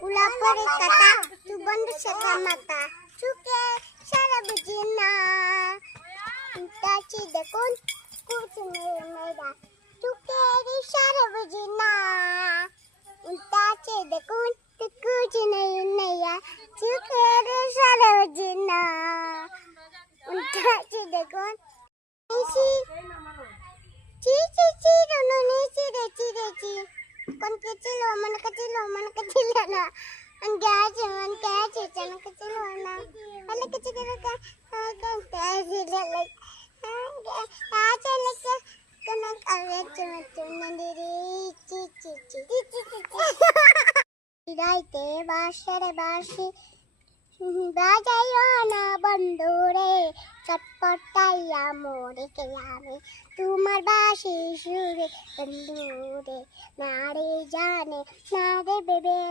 উলাপরে কাটা সুবন্ধ শেখা মাতা চুকে সারা বুঝি না তাছি দেখুন কুচ মেরা চুকে সারা বুঝি না তাছি দেখুন কুচ নয়া চুকে সারা বুঝি না তাছি দেখুন চি চি চি রনো নে চি রে চি kon kecil mana kecil na ang gaje chana kecil na ale kecil ka kecil like acha like kana kare chana diri chi idaite bashare bashi বাজাইও না বন্ধুরে চটপটাইয়া মোরে খেলাবে তোমার বাঁশি সুরে বন্ধুরে না রে জানে না রে বেবে